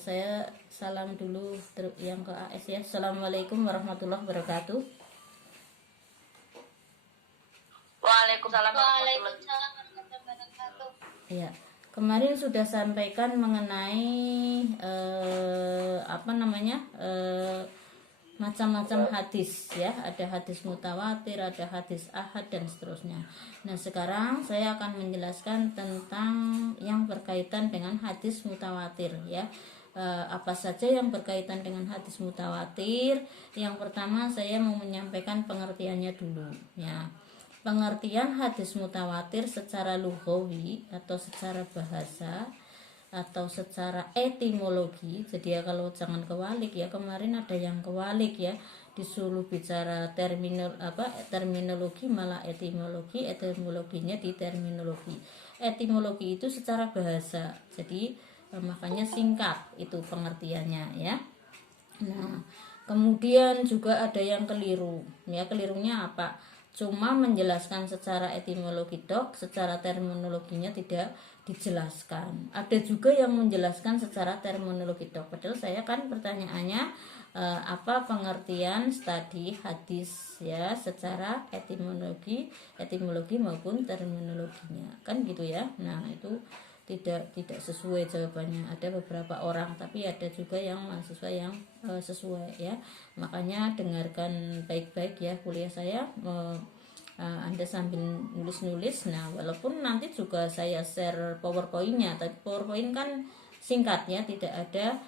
Saya salam dulu yang ke AS ya. Assalamualaikum warahmatullahi wabarakatuh. Waalaikumsalam warahmatullahi wabarakatuh. Ya, kemarin sudah sampaikan mengenai macam-macam hadis ya. Ada hadis mutawatir, ada hadis ahad dan seterusnya. Nah, sekarang saya akan menjelaskan tentang yang berkaitan dengan hadis mutawatir ya. Apa saja yang berkaitan dengan hadis mutawatir? Yang pertama saya mau menyampaikan pengertiannya dulu ya. Pengertian hadis mutawatir secara lughawi atau secara bahasa atau secara etimologi. Jadi ya kalau jangan kewalik ya, kemarin ada yang kewalik ya, disuruh bicara terminologi malah etimologinya di terminologi. Etimologi itu secara bahasa, jadi makanya singkat itu pengertiannya ya. Nah, kemudian juga ada yang keliru ya. Kelirunya apa? Cuma menjelaskan secara etimologi dok, secara terminologinya tidak dijelaskan. Ada juga yang menjelaskan secara terminologi dok. Padahal saya kan pertanyaannya apa pengertian studi hadis ya secara etimologi maupun terminologinya kan gitu ya. Nah itu tidak sesuai jawabannya. Ada beberapa orang, tapi ada juga yang mahasiswa yang sesuai ya. Makanya dengarkan baik-baik ya kuliah saya. Anda sambil nulis-nulis. Nah, walaupun nanti juga saya share PowerPoint-nya, tapi PowerPoint kan singkat ya, tidak ada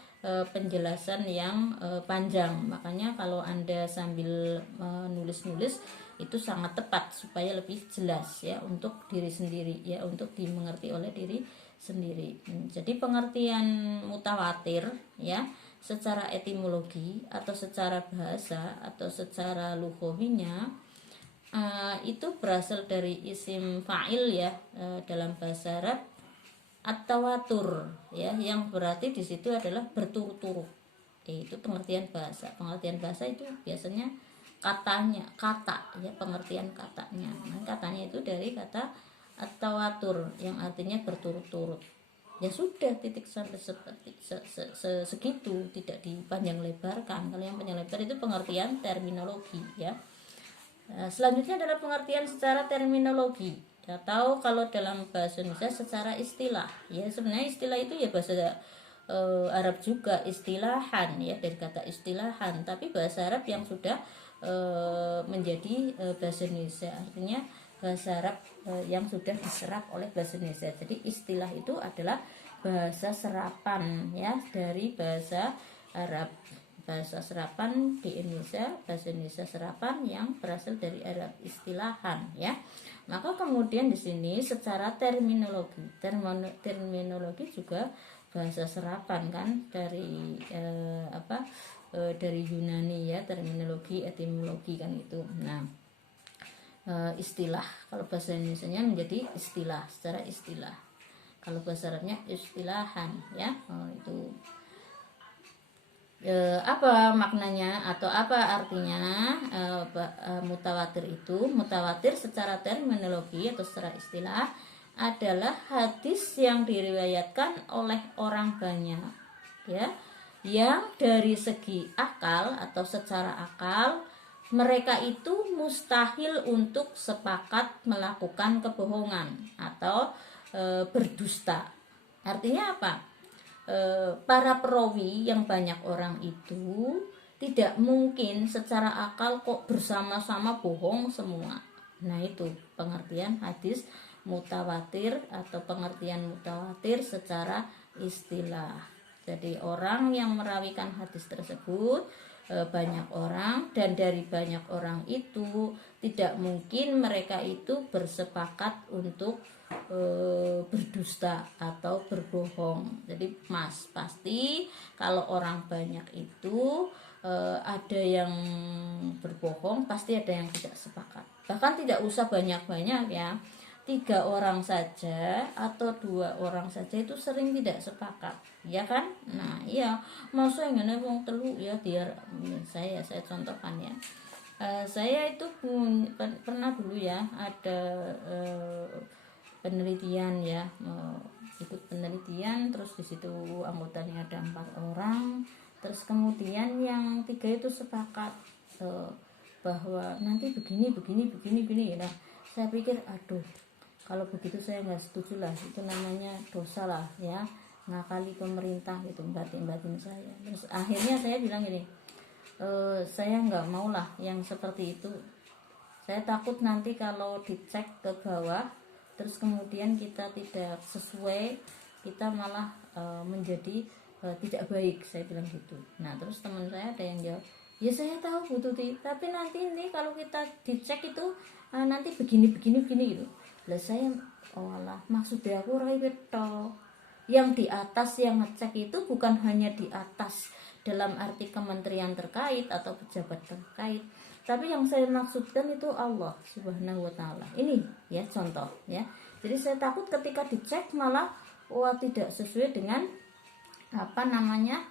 penjelasan yang panjang. Makanya kalau Anda sambil nulis-nulis itu sangat tepat supaya lebih jelas ya untuk diri sendiri ya, untuk dimengerti oleh diri sendiri. Jadi pengertian mutawatir ya secara etimologi atau secara bahasa atau secara lughawinya itu berasal dari isim fa'il ya dalam bahasa Arab at-tawatur ya, yang berarti di situ adalah berturut-turut. Itu pengertian bahasa. Pengertian bahasa itu biasanya kata ya, pengertian katanya. Nah, katanya itu dari kata at-tawatur yang artinya berturut-turut. Ya sudah, titik sampai seperti segitu, tidak dipanjang lebarkan. Kalau yang panjang lebar itu pengertian terminologi ya. Selanjutnya adalah pengertian secara terminologi atau kalau dalam bahasa Indonesia secara istilah ya. Sebenarnya istilah itu ya bahasa Arab juga istilahan ya, dari kata istilahan, tapi bahasa Arab yang sudah menjadi bahasa Indonesia, artinya bahasa Arab yang sudah diserap oleh bahasa Indonesia. Jadi istilah itu adalah bahasa serapan ya dari bahasa Arab. Bahasa serapan di Indonesia, bahasa Indonesia serapan yang berasal dari Arab, istilahan ya. Maka kemudian di sini secara terminologi juga bahasa serapan kan dari dari Yunani ya, terminologi, etimologi kan itu. Nah, istilah kalau bahasa Indonesianya menjadi istilah, secara istilah. Kalau bahasa Arabnya istilahan ya. Itu apa maknanya atau apa artinya mutawatir itu? Mutawatir secara terminologi atau secara istilah adalah hadis yang diriwayatkan oleh orang banyak ya, yang dari segi akal atau secara akal mereka itu mustahil untuk sepakat melakukan kebohongan atau berdusta. Artinya apa? Para perawi yang banyak orang itu tidak mungkin secara akal kok bersama-sama bohong semua. Nah itu pengertian hadis mutawatir atau pengertian mutawatir secara istilah. Jadi orang yang merawikan hadis tersebut banyak orang, dan dari banyak orang itu tidak mungkin mereka itu bersepakat untuk berdusta atau berbohong. Jadi mas pasti kalau orang banyak itu ada yang berbohong, pasti ada yang tidak sepakat. Bahkan tidak usah banyak-banyak ya, 3 orang saja atau 2 orang saja itu sering tidak sepakat ya kan. Nah iya, masa yang ngene wong telu ya, biar saya contohkan ya. Saya itu pernah dulu ya ada penelitian ya, ikut penelitian, terus di situ anggotanya ada 4 orang, terus kemudian yang 3 itu sepakat bahwa nanti begini ya. Nah, saya pikir aduh, kalau begitu saya nggak setuju lah, itu namanya dosa lah ya, ngakali pemerintah gitu, batin saya. Terus akhirnya saya bilang gini, saya nggak mau lah yang seperti itu. Saya takut nanti kalau dicek ke bawah, terus kemudian kita tidak sesuai, kita malah menjadi tidak baik, saya bilang gitu. Nah terus teman saya ada yang jawab, ya saya tahu Bu Tuti, tapi nanti ini kalau kita dicek itu nanti begini gitu. Lah saya, oh alah, maksudnya aku rai beto. Yang di atas yang ngecek itu bukan hanya di atas dalam arti kementerian terkait atau pejabat terkait, tapi yang saya maksudkan itu Allah Subhanahu wa taala. Ini ya contoh ya. Jadi saya takut ketika dicek malah tidak sesuai dengan apa namanya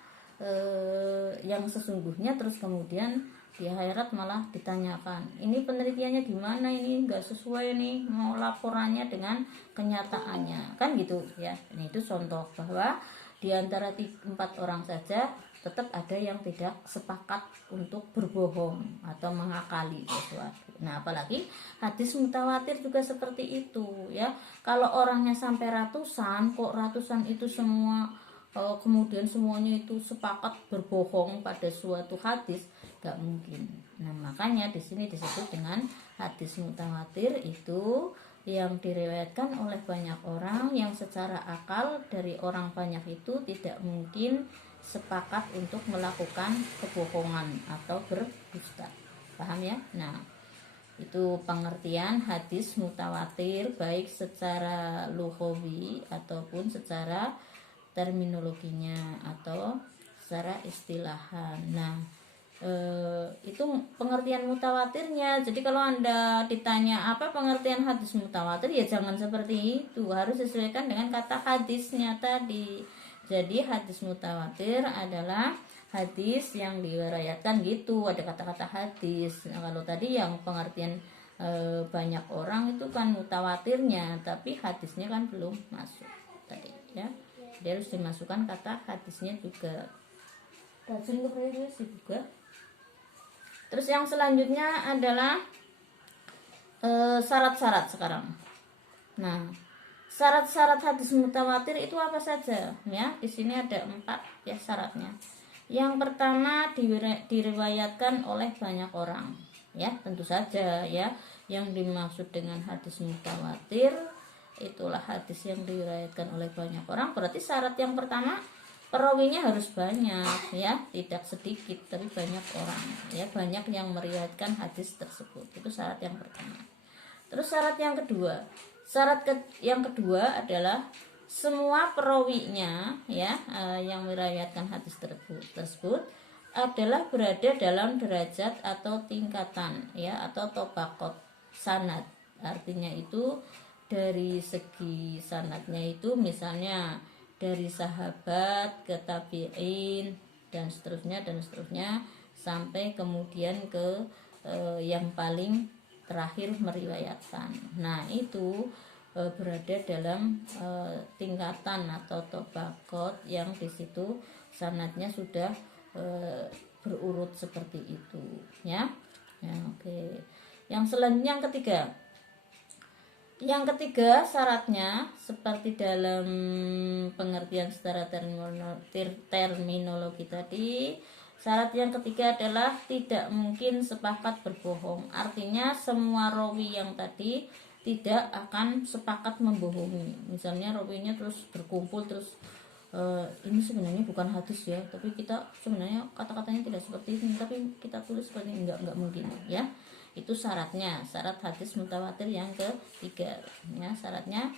yang sesungguhnya, terus kemudian di akhirat malah ditanyakan, ini penelitiannya gimana, ini nggak sesuai nih, mau laporannya dengan kenyataannya, kan gitu ya. Ini itu contoh bahwa di antara 4 orang saja tetap ada yang tidak sepakat untuk berbohong atau mengakali sesuatu. Nah apalagi hadis mutawatir juga seperti itu ya. Kalau orangnya sampai ratusan, kok ratusan itu semua kemudian semuanya itu sepakat berbohong pada suatu hadis, gak mungkin. Nah makanya di sini disebut dengan hadis mutawatir, itu yang diriwayatkan oleh banyak orang yang secara akal dari orang banyak itu tidak mungkin sepakat untuk melakukan kebohongan atau berdusta. Paham ya? Nah itu pengertian hadis mutawatir baik secara lughawi ataupun secara terminologinya atau secara istilahan. Nah itu pengertian mutawatirnya. Jadi kalau Anda ditanya apa pengertian hadis mutawatir, ya jangan seperti itu, harus sesuaikan dengan kata hadisnya tadi. Jadi hadis mutawatir adalah hadis yang diriwayatkan gitu, ada kata-kata hadis. Nah, kalau tadi yang pengertian banyak orang itu kan mutawatirnya, tapi hadisnya kan belum masuk tadi ya. Dia harus dimasukkan kata hadisnya juga. Rajin juga. Terus yang selanjutnya adalah syarat-syarat sekarang. Nah, syarat-syarat hadis mutawatir itu apa saja? Ya, di sini ada 4 ya syaratnya. Yang pertama diriwayatkan oleh banyak orang. Ya, tentu saja ya. Yang dimaksud dengan hadis mutawatir itulah hadis yang diriwayatkan oleh banyak orang. Berarti syarat yang pertama, perawinya harus banyak ya, tidak sedikit tapi banyak orang ya, banyak yang meriwayatkan hadis tersebut. Itu syarat yang pertama. Terus syarat yang kedua, yang kedua adalah semua perawinya ya yang meriwayatkan hadis tersebut adalah berada dalam derajat atau tingkatan ya, atau tobaqot sanad. Artinya itu dari segi sanadnya itu misalnya dari sahabat ke tabi'in dan seterusnya sampai kemudian ke yang paling terakhir meriwayatkan. Nah itu berada dalam tingkatan atau tobaqot yang di situ sanadnya sudah berurut seperti itu ya. Ya oke. Yang selanjutnya yang ketiga syaratnya seperti dalam pengertian secara terminologi tadi, syarat yang ketiga adalah tidak mungkin sepakat berbohong. Artinya semua rawi yang tadi tidak akan sepakat membohongi. Misalnya rawinya terus berkumpul terus ini sebenarnya bukan hadis ya, tapi kita sebenarnya kata-katanya tidak seperti ini, tapi kita tulis seperti ini, enggak mungkin ya. Itu syaratnya, syarat hadis mutawatir yang ketiga ya. Syaratnya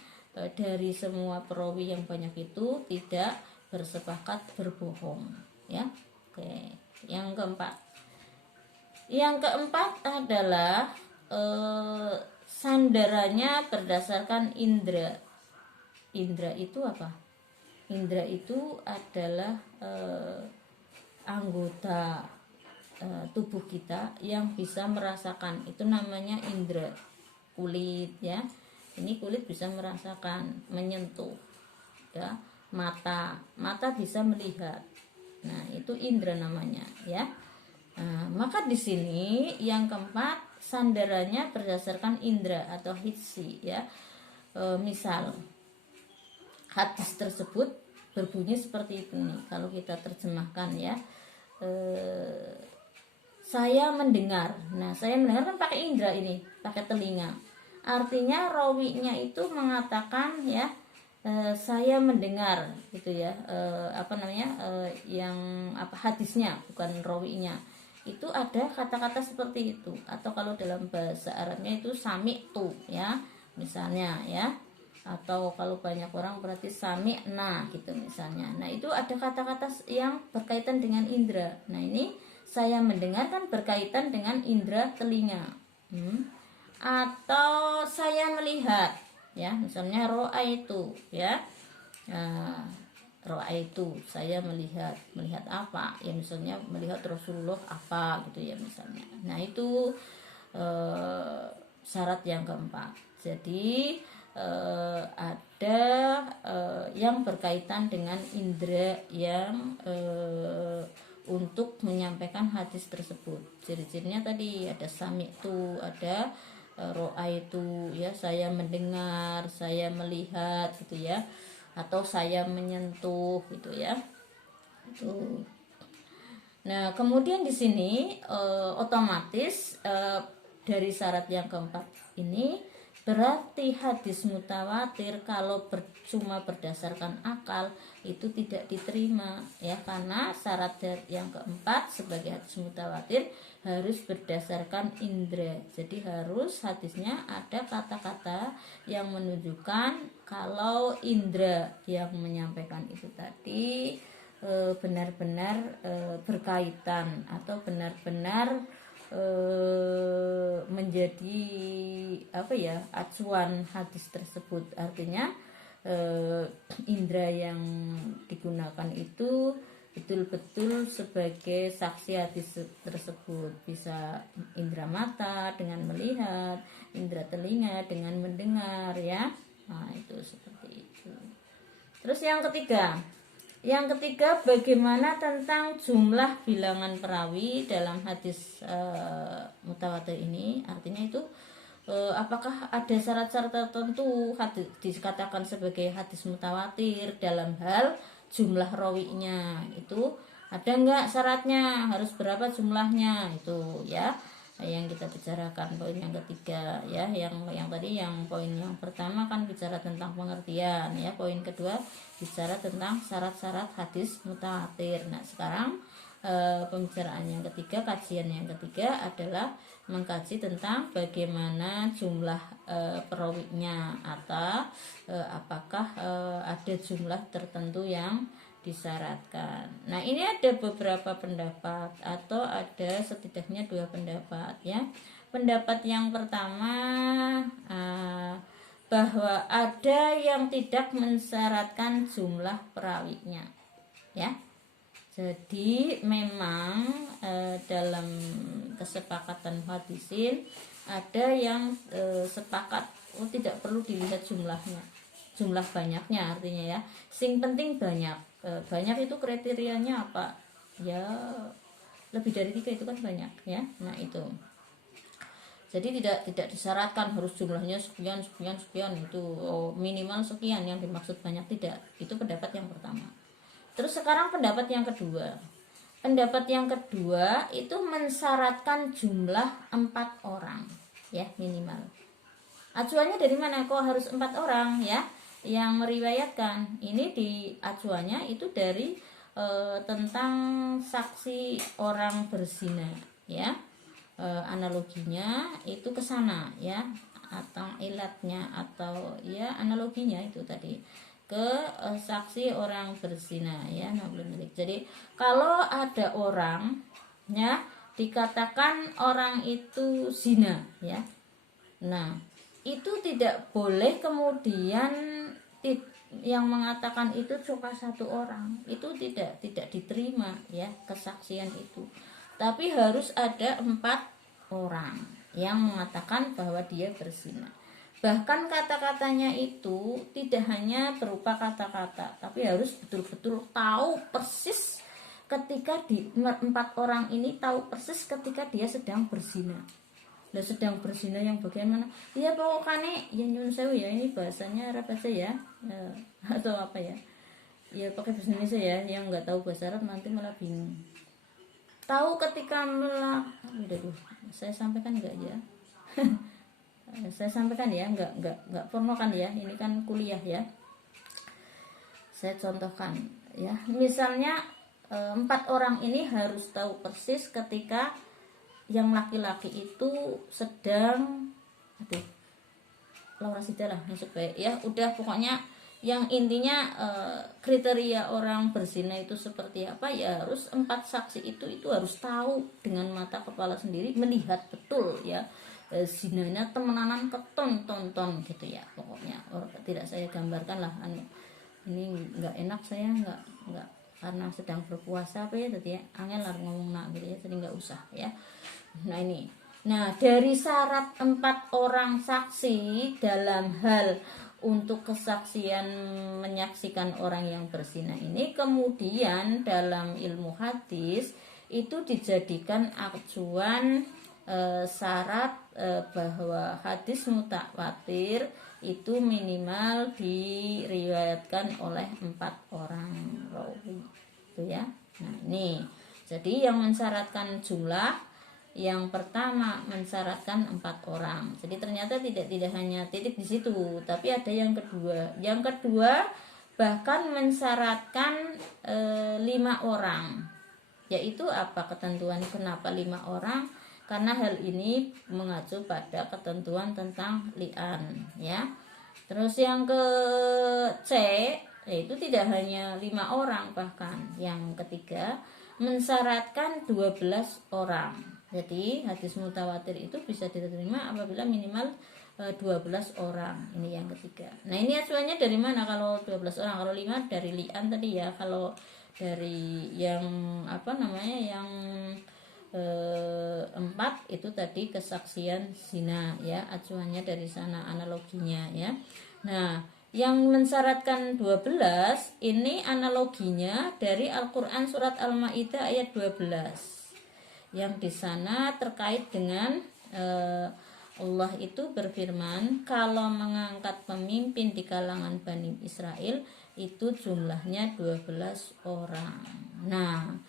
dari semua perawi yang banyak itu tidak bersepakat berbohong ya. Oke. Yang keempat adalah sandarannya berdasarkan indra. Indra itu apa? Indra itu adalah anggota tubuh kita yang bisa merasakan, itu namanya indra. Kulit ya, Ini kulit bisa merasakan, menyentuh, ya. Mata bisa melihat. Nah, itu indera namanya, ya. Nah, maka di sini yang keempat sandarannya berdasarkan indera atau hissi, ya. Misal hadis tersebut berbunyi seperti itu nih, kalau kita terjemahkan, ya. Saya mendengar. Nah, saya mendengar kan pakai indera ini, pakai telinga. Artinya rawinya itu mengatakan, ya, saya mendengar gitu, ya. Yang hadisnya, bukan rawinya. Itu ada kata-kata seperti itu, atau kalau dalam bahasa Arabnya itu sami'tu, ya. Misalnya, ya. Atau kalau banyak orang berarti sami'na gitu misalnya. Nah, itu ada kata-kata yang berkaitan dengan indera. Nah, ini saya mendengar kan berkaitan dengan indera telinga. Atau saya melihat, ya, misalnya roa itu, ya. Roa itu saya melihat apa, ya, misalnya melihat Rasulullah apa gitu, ya, misalnya. Nah, itu syarat yang keempat. Jadi ada yang berkaitan dengan indera yang untuk menyampaikan hadis tersebut. Ciri-cirinya tadi ada sami itu, ada ro'a itu, ya, saya mendengar, saya melihat gitu, ya, atau saya menyentuh gitu, ya. Itu. Nah, kemudian di sini otomatis dari syarat yang keempat ini berarti hadis mutawatir kalau cuma berdasarkan akal itu tidak diterima, ya, karena syarat yang keempat sebagai hadis mutawatir harus berdasarkan indera. Jadi harus hadisnya ada kata-kata yang menunjukkan kalau indera yang menyampaikan itu tadi benar-benar berkaitan atau benar-benar menjadi acuan hadis tersebut. Artinya indera yang digunakan itu betul-betul sebagai saksi hadis tersebut. Bisa indera mata dengan melihat, indera telinga dengan mendengar, ya. Nah, itu seperti itu. Terus yang ketiga, bagaimana tentang jumlah bilangan perawi dalam hadis mutawatir ini? Artinya itu apakah ada syarat-syarat tertentu hadis dikatakan sebagai hadis mutawatir dalam hal jumlah rawinya? Itu ada enggak syaratnya? Harus berapa jumlahnya? Itu, ya, yang kita bicarakan poin yang ketiga, ya. Yang tadi yang poin yang pertama kan bicara tentang pengertian, ya. Poin kedua bicara tentang syarat-syarat hadis mutawatir. Nah, sekarang pembicaraan yang ketiga, kajian yang ketiga adalah mengkaji tentang bagaimana jumlah perawinya, atau apakah ada jumlah tertentu yang disyaratkan. Nah, ini ada beberapa pendapat, atau ada setidaknya dua pendapat, ya. Pendapat yang pertama bahwa ada yang tidak mensyaratkan jumlah perawinya, ya. Jadi memang dalam kesepakatan hadisin ada yang sepakat tidak perlu dilihat jumlah banyaknya, artinya, ya, sing penting banyak. Banyak itu kriterianya apa? Ya, lebih dari 3 itu kan banyak, ya. Nah, itu. Jadi tidak disyaratkan harus jumlahnya sekian itu minimal sekian yang dimaksud banyak, tidak. Itu pendapat yang pertama. Terus sekarang pendapat yang kedua. Pendapat yang kedua itu mensyaratkan jumlah 4 orang, ya, minimal. Acuannya dari mana kok harus 4 orang, ya, yang meriwayatkan? Ini di acuannya itu dari tentang saksi orang berzina, ya. Analoginya itu ke sana, ya, atau ilatnya, atau, ya, analoginya itu tadi ke saksi orang berzina, ya. Jadi kalau ada orang, ya, dikatakan orang itu zina, ya. Nah, itu tidak boleh kemudian yang mengatakan itu cuma 1 orang, itu tidak diterima, ya, kesaksian itu. Tapi harus ada 4 orang yang mengatakan bahwa dia berzina. Bahkan kata-katanya itu tidak hanya berupa kata-kata, tapi harus betul-betul tahu persis ketika empat orang ini tahu persis ketika dia sedang berzina. Lah sedang berzina yang bagaimana? Ya pokoknya ya nyun sewu ya, ini bahasanya Arab aja ya, atau apa ya? Ya pakai bahasa Indonesia ya, yang nggak tahu bahasa Arab nanti malah bingung. Tahu ketika saya sampaikan enggak ya? Saya sampaikan ya, enggak porno kan ya, ini kan kuliah ya. Saya contohkan ya, misalnya 4 orang ini harus tahu persis ketika yang laki-laki itu sedang Laura Sida lah masuk baik ya, udah pokoknya yang intinya kriteria orang berzina itu seperti apa ya, harus 4 saksi itu harus tahu dengan mata kepala sendiri, melihat betul ya zinanya temenanan keton-tonton gitu ya pokoknya. Tidak saya gambarkan lah, ini nggak enak, saya nggak karena sedang berpuasa apa ya tadi ya, angel lah ngomong nak gitu ya, jadi nggak usah ya. Nah dari syarat 4 orang saksi dalam hal untuk kesaksian menyaksikan orang yang berzina ini, kemudian dalam ilmu hadis itu dijadikan acuan syarat bahwa hadis mutawatir itu minimal diriwayatkan oleh 4 orang rawi itu ya. Nah ini jadi yang mensyaratkan jumlah, yang pertama mensyaratkan 4 orang. Jadi ternyata tidak hanya titik di situ, tapi ada yang kedua. Yang kedua bahkan mensyaratkan 5 orang. Yaitu apa ketentuan, kenapa 5 orang? Karena hal ini mengacu pada ketentuan tentang li'an ya. Terus yang ke C yaitu tidak hanya 5 orang, bahkan yang ketiga mensyaratkan 12 orang. Jadi hadis mutawatir itu bisa diterima apabila minimal 12 orang. Ini yang ketiga. Nah ini acuannya dari mana kalau 12 orang? Kalau 5 dari li'an tadi ya. Kalau dari yang yang 4 itu tadi kesaksian zina ya, acuannya dari sana analoginya ya. Nah yang mensyaratkan 12 ini analoginya dari Al-Quran surat Al-Ma'idah ayat 12 yang di sana terkait dengan Allah itu berfirman, kalau mengangkat pemimpin di kalangan Bani Israel itu jumlahnya 12 orang. Nah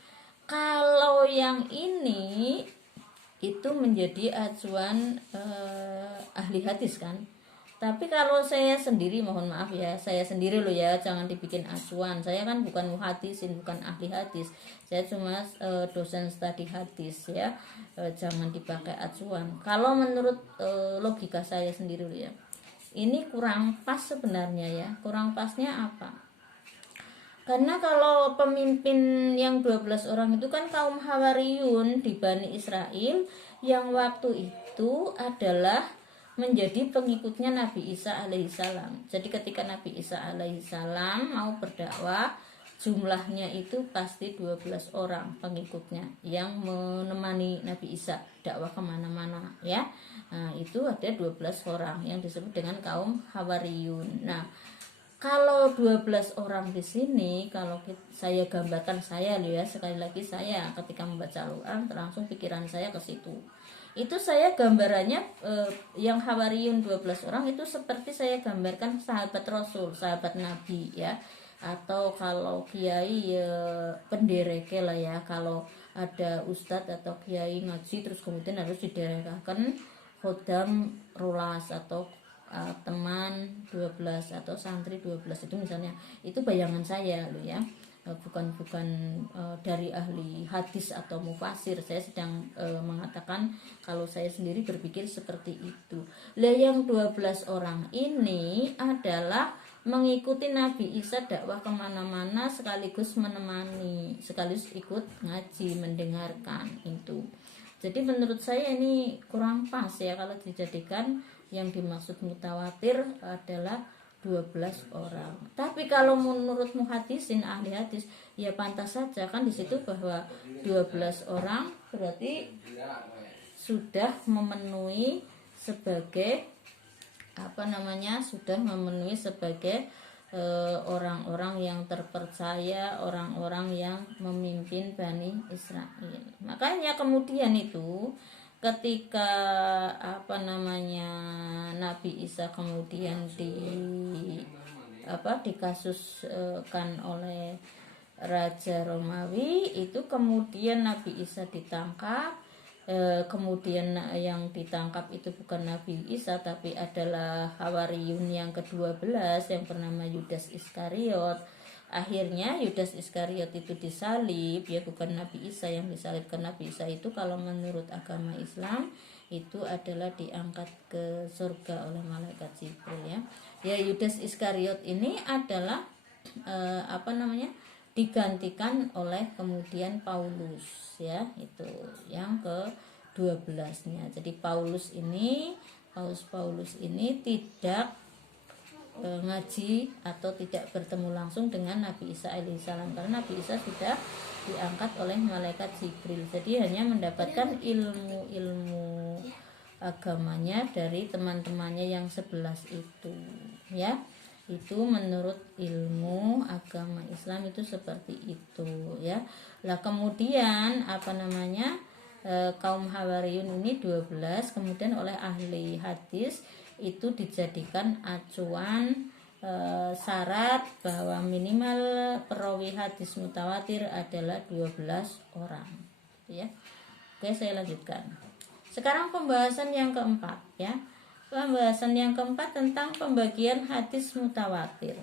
kalau yang ini itu menjadi acuan ahli hadis kan. Tapi kalau saya sendiri, mohon maaf ya, saya sendiri loh ya, jangan dibikin acuan. Saya kan bukan muhadisin, bukan ahli hadis. Saya cuma dosen studi hadis ya. Jangan dipakai acuan. Kalau menurut logika saya sendiri loh ya, ini kurang pas sebenarnya ya. Kurang pasnya apa? Karena kalau pemimpin yang 12 orang itu kan kaum Hawariyun di Bani Israel yang waktu itu adalah menjadi pengikutnya Nabi Isa alaihissalam. Jadi ketika Nabi Isa alaihissalam mau berdakwah, jumlahnya itu pasti 12 orang pengikutnya yang menemani Nabi Isa dakwah kemana-mana ya. Nah itu ada 12 orang yang disebut dengan kaum Hawariyun. Nah kalau 12 orang di sini, kalau saya gambarkan saya loh ya, sekali lagi saya ketika membaca Al-Quran langsung pikiran saya ke situ. Itu saya gambarannya yang Hawariyun 12 orang itu seperti saya gambarkan sahabat Rasul, sahabat Nabi ya. Atau kalau kiai ya pendereke lah ya, kalau ada ustadz atau kiai ngaji terus kemudian harus diderekakan khodam rulas atau teman 12 atau santri 12 itu misalnya, itu bayangan saya loh ya, bukan dari ahli hadis atau mufasir. Saya sedang mengatakan kalau saya sendiri berpikir seperti itu. Lah yang 12 orang ini adalah mengikuti Nabi Isa dakwah kemana-mana, sekaligus menemani, sekaligus ikut ngaji, mendengarkan itu. Jadi menurut saya ini kurang pas ya kalau dijadikan yang dimaksud mutawatir adalah 12 orang. Tapi kalau menurut muhadisin, ahli hadis, ya pantas saja kan di situ bahwa 12 orang berarti sudah memenuhi sebagai sudah memenuhi sebagai orang-orang yang terpercaya, orang-orang yang memimpin Bani Israel. Makanya kemudian itu ketika Nabi Isa kemudian dikasuskan oleh Raja Romawi, itu kemudian Nabi Isa ditangkap. Kemudian yang ditangkap itu bukan Nabi Isa, tapi adalah Hawariyun yang ke-12 yang bernama Yudas Iskariot. Akhirnya Yudas Iskariot itu disalib, ya bukan Nabi Isa yang disalib. Ke Nabi Isa itu kalau menurut agama Islam itu adalah diangkat ke surga oleh malaikat Jibril, ya. Ya, Yudas Iskariot ini adalah digantikan oleh kemudian Paulus, ya, itu yang ke-12-nya. Jadi Paulus ini tidak ngaji atau tidak bertemu langsung dengan Nabi Isa alaihissalam, karena Nabi Isa sudah diangkat oleh malaikat Jibril. Jadi hanya mendapatkan ilmu agamanya dari teman-temannya yang 11 itu, ya. Itu menurut ilmu agama Islam itu seperti itu, ya. Lah kemudian kaum Hawariyun ini 12 kemudian oleh ahli hadis itu dijadikan acuan syarat bahwa minimal perawi hadis mutawatir adalah 12 orang, ya. Oke, saya lanjutkan. Sekarang pembahasan yang keempat, ya. Pembahasan yang keempat tentang pembagian hadis mutawatir.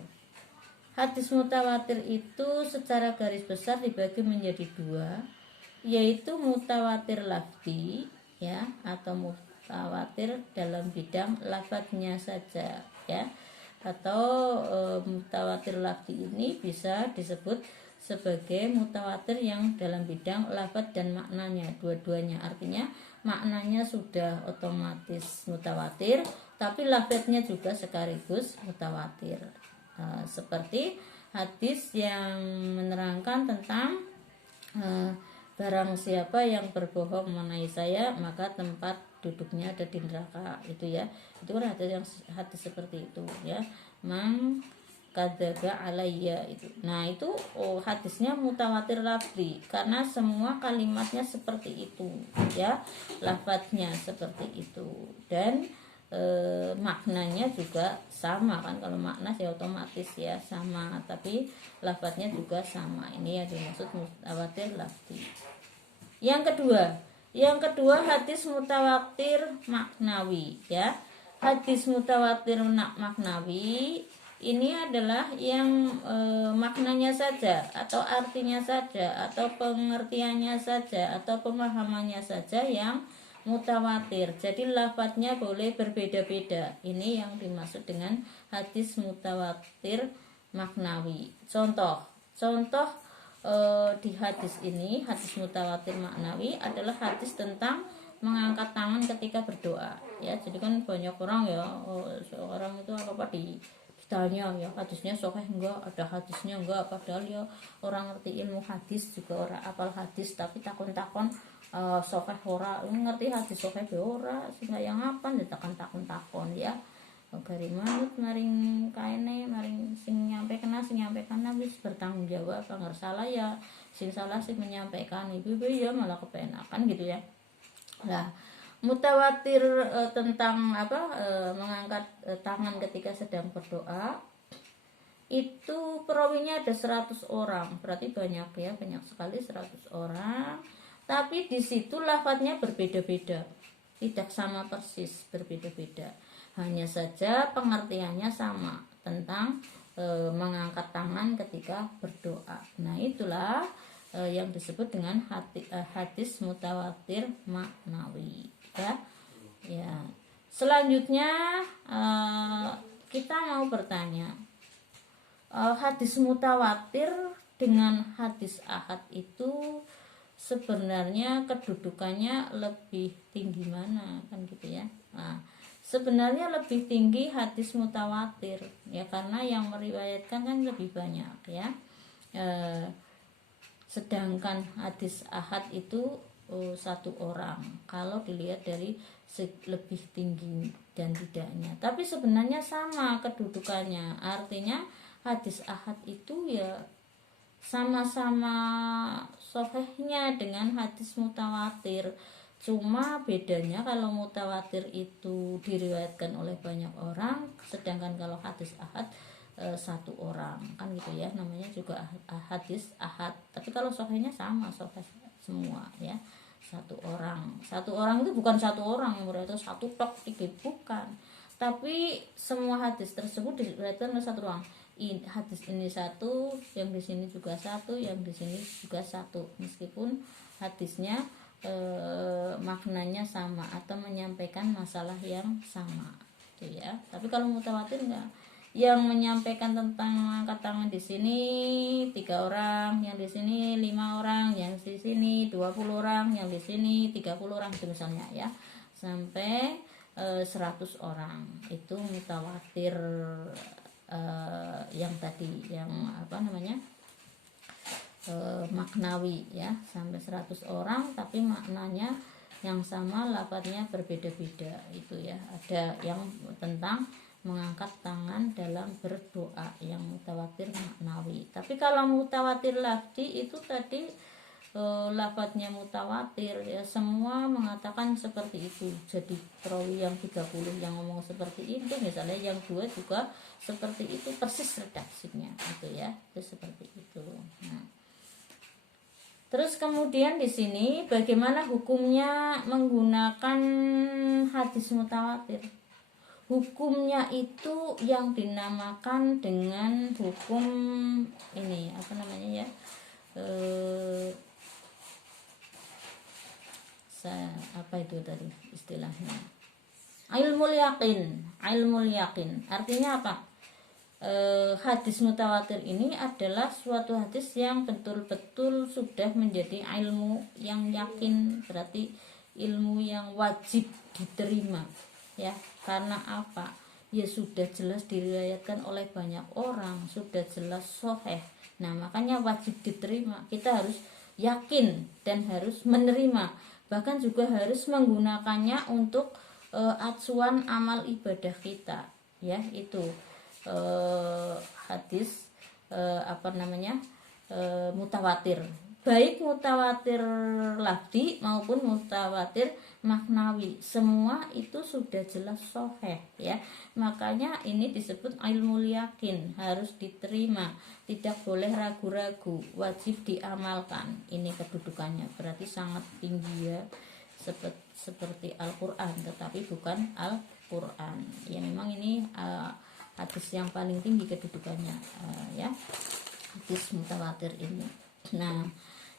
Hadis mutawatir itu secara garis besar dibagi menjadi 2, yaitu mutawatir lafzi, ya, atau mutawatir dalam bidang lafadznya saja, ya. Atau mutawatir lafzi ini bisa disebut sebagai mutawatir yang dalam bidang lafadz dan maknanya, dua-duanya. Artinya maknanya sudah otomatis mutawatir, tapi lafadznya juga sekaligus mutawatir. Seperti hadis yang menerangkan tentang barang siapa yang berbohong mengenai saya, maka tempat duduknya ada di neraka, itu, ya. Itu kan hadis seperti itu, ya. Mang kadzaba alayya itu. Nah, itu hadisnya mutawatir lafzi karena semua kalimatnya seperti itu, ya. Lafadznya seperti itu dan maknanya juga sama kan. Kalau makna sih otomatis ya sama, tapi lafadznya juga sama. Ini yang dimaksud mutawatir lafzi. Yang kedua hadis mutawatir maknawi, ya. Hadis mutawatir maknawi ini adalah yang maknanya saja atau artinya saja atau pengertiannya saja atau pemahamannya saja yang mutawatir. Jadi lafadznya boleh berbeda-beda. Ini yang dimaksud dengan hadis mutawatir maknawi. Contoh di hadis ini, hadis mutawatir maknawi adalah hadis tentang mengangkat tangan ketika berdoa, ya. Jadi kan banyak orang, ya, seorang itu ditanya, ya, hadisnya sahih enggak, ada hadisnya enggak, padahal ya orang ngerti ilmu hadis juga orang apal hadis, tapi takon-takon sahih ora, ngerti hadis sahih be ora, sehingga yang apa takon-takon, ya. Gari manut maring kaene maring sing nyampaikan wis bertanggung jawab, nggak salah ya sing salah sing menyampaikan ibu ya malah kepenakan gitu, ya. Nah, mutawatir tentang mengangkat tangan ketika sedang berdoa itu perawinya ada 100 orang, berarti banyak, ya, banyak sekali 100 orang, tapi di situ lafadznya berbeda-beda, tidak sama persis, berbeda-beda. Hanya saja pengertiannya sama tentang mengangkat tangan ketika berdoa. Nah, itulah yang disebut dengan hadis mutawatir maknawi, ya. Ya. Selanjutnya kita mau bertanya, hadis mutawatir dengan hadis ahad itu sebenarnya kedudukannya lebih tinggi mana, kan gitu, ya. Nah, sebenarnya lebih tinggi hadis mutawatir, ya, karena yang meriwayatkan kan lebih banyak, ya. Sedangkan hadis ahad itu satu orang kalau dilihat dari lebih tinggi dan tidaknya, tapi sebenarnya sama kedudukannya. Artinya hadis ahad itu ya sama-sama sahihnya dengan hadis mutawatir. Cuma bedanya kalau mutawatir itu diriwayatkan oleh banyak orang, sedangkan kalau hadis ahad satu orang, kan gitu ya, namanya juga hadis ahad. Tapi kalau sahihnya sama, sahih semua ya, satu orang itu bukan satu orang yang berarti satu tok tiga, bukan, tapi semua hadis tersebut diriwayatkan oleh satu orang. Hadis ini satu, yang di sini juga satu, yang di sini juga satu, meskipun hadisnya maknanya sama atau menyampaikan masalah yang sama gitu ya. Tapi kalau mutawatir enggak, yang menyampaikan tentang angkat tangan di sini 3 orang, yang di sini 5 orang, yang di sini 20 orang, yang di sini 30 orang, itu misalnya ya, sampai 100 orang itu mutawatir. Yang tadi yang apa namanya maknawi ya, sampai 100 orang tapi maknanya yang sama, lafadznya berbeda-beda itu ya. Ada yang tentang mengangkat tangan dalam berdoa, yang mutawatir maknawi. Tapi kalau mutawatir lafzi itu tadi lafadznya mutawatir ya, semua mengatakan seperti itu. Jadi perawi yang 30 yang ngomong seperti itu, misalnya yang 2 juga seperti itu, persis redaksinya gitu ya, itu seperti itu. Nah, terus kemudian di sini bagaimana hukumnya menggunakan hadis mutawatir? Hukumnya itu yang dinamakan dengan hukum ini apa namanya ya, apa itu tadi istilahnya, ilmul yakin. Artinya apa? Hadis mutawatir ini adalah suatu hadis yang betul-betul sudah menjadi ilmu yang yakin, berarti ilmu yang wajib diterima ya. Karena apa? Ya sudah jelas diriwayatkan oleh banyak orang, sudah jelas sahih. Nah, makanya wajib diterima. Kita harus yakin dan harus menerima, bahkan juga harus menggunakannya untuk acuan amal ibadah kita ya. Itu hadis apa namanya mutawatir, baik mutawatir lafzi maupun mutawatir maknawi, semua itu sudah jelas sahih ya. Makanya ini disebut ilmu yakin, harus diterima, tidak boleh ragu-ragu, wajib diamalkan. Ini kedudukannya berarti sangat tinggi ya, seperti Al-Quran, tetapi bukan Al-Quran ya. Memang ini hadis yang paling tinggi kedudukannya ya, hadis mutawatir ini. Nah,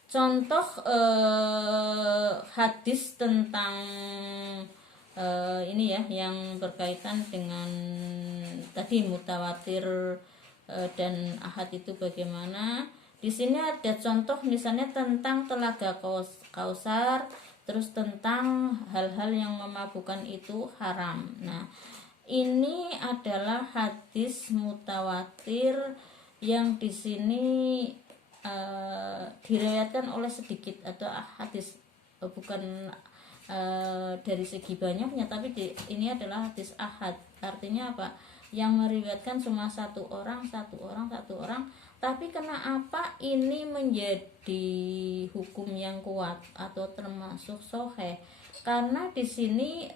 contoh hadis tentang ini ya, yang berkaitan dengan tadi mutawatir dan ahad itu bagaimana? Di sini ada contoh misalnya tentang telaga kausar, terus tentang hal-hal yang memabukkan itu haram. Nah, ini adalah hadis mutawatir yang di sini diriwayatkan oleh sedikit, atau hadis bukan dari segi banyaknya, tapi ini adalah hadis ahad. Artinya apa? Yang meriwayatkan cuma satu orang, tapi kenapa ini menjadi hukum yang kuat atau termasuk sahih? Karena di sini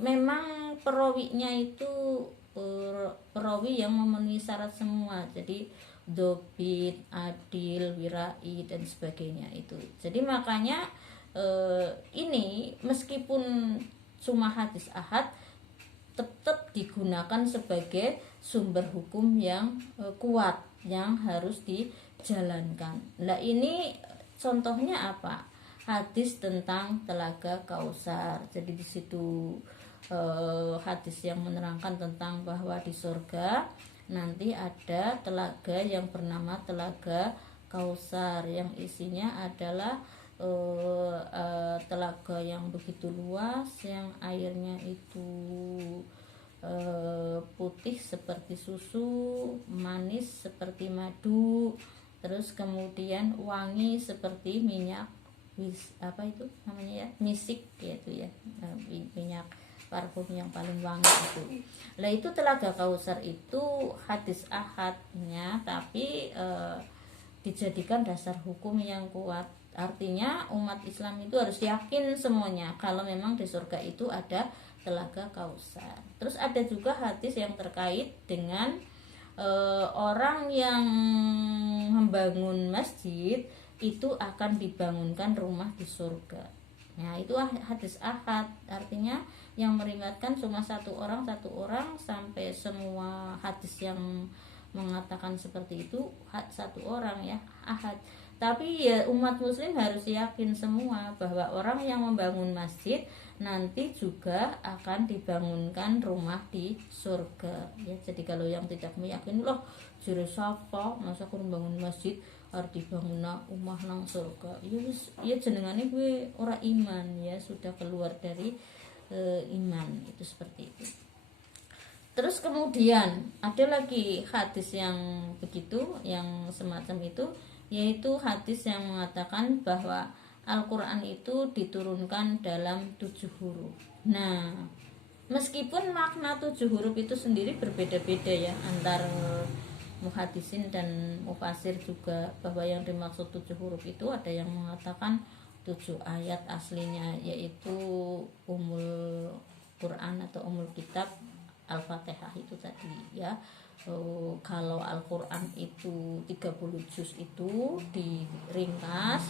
memang perawinya itu perawi yang memenuhi syarat semua, jadi dobit, adil, wirai dan sebagainya itu. Jadi makanya ini meskipun cuma hadis ahad tetap digunakan sebagai sumber hukum yang kuat yang harus dijalankan. Nah, ini contohnya apa? Hadis tentang telaga kausar. Jadi di situ hadis yang menerangkan tentang bahwa di surga nanti ada telaga yang bernama telaga kausar, yang isinya adalah telaga yang begitu luas, yang airnya itu putih seperti susu, manis seperti madu, terus kemudian wangi seperti minyak apa itu namanya ya, misik yaitu ya, minyak parfum yang paling wangi itu. Lah itu Telaga Kausar itu hadis ahadnya, tapi dijadikan dasar hukum yang kuat. Artinya umat Islam itu harus yakin semuanya kalau memang di surga itu ada Telaga Kausar. Terus ada juga hadis yang terkait dengan orang yang membangun masjid itu akan dibangunkan rumah di surga. Nah itu hadis ahad, artinya yang meriwayatkan cuma satu orang sampai semua hadis yang mengatakan seperti itu satu orang ya, ahad. Tapi ya umat muslim harus yakin semua bahwa orang yang membangun masjid nanti juga akan dibangunkan rumah di surga ya. Jadi kalau yang tidak meyakini, loh jere sapa masa kurang bangun masjid harus dibangun rumah nang surga, ya jenengane gue ora iman ya, sudah keluar dari iman, itu seperti itu. Terus kemudian ada lagi hadis yang begitu, yang semacam itu, yaitu hadis yang mengatakan bahwa Al-Quran itu diturunkan dalam 7 huruf. Nah, meskipun makna 7 huruf itu sendiri berbeda-beda ya antar muhadisin dan mufasir juga, bahwa yang dimaksud 7 huruf itu ada yang mengatakan 7 ayat aslinya, yaitu Ummul Quran atau Ummul Kitab Al-Fatihah itu tadi ya. Kalau Al-Quran itu 30 juz itu diringkas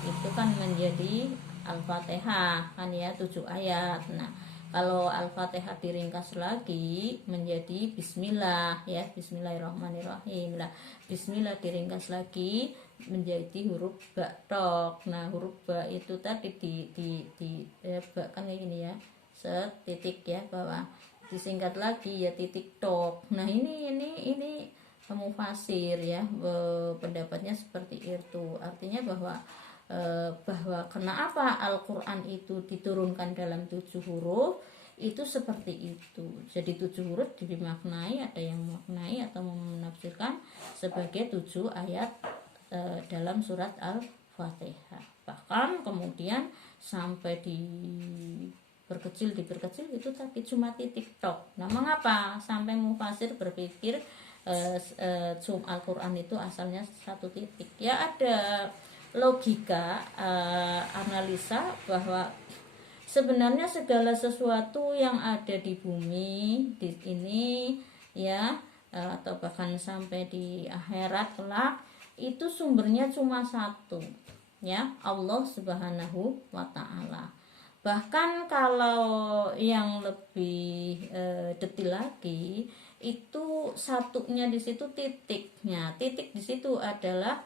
itu kan menjadi Al-Fatihah kan ya, 7 ayat. Nah kalau Al-Fatihah diringkas lagi menjadi Bismillah ya, Bismillahirrahmanirrahim. Lah Bismillah diringkas lagi menjadi huruf ba tok. Nah huruf ba itu tadi di ba kan kayak gini ya, setitik ya, bawah disingkat lagi ya titik tok. Nah ini mufasir ya, pendapatnya seperti itu. Artinya bahwa kenapa Al-Quran itu diturunkan dalam 7 huruf itu seperti itu. Jadi 7 huruf dimaknai, ada yang memaknai atau menafsirkan sebagai 7 ayat dalam surat Al-Fatihah. Bahkan kemudian sampai diperkecil itu tadi cuma titik tok. Nah mengapa sampai mufasir berpikir Al-Quran itu asalnya 1 titik? Ya ada logika analisa bahwa sebenarnya segala sesuatu yang ada di bumi di ini ya, atau bahkan sampai di akhirat kelak itu sumbernya cuma 1 ya, Allah Subhanahu wa Ta'ala. Bahkan kalau yang lebih detil lagi itu satunya di situ titiknya. Titik di situ adalah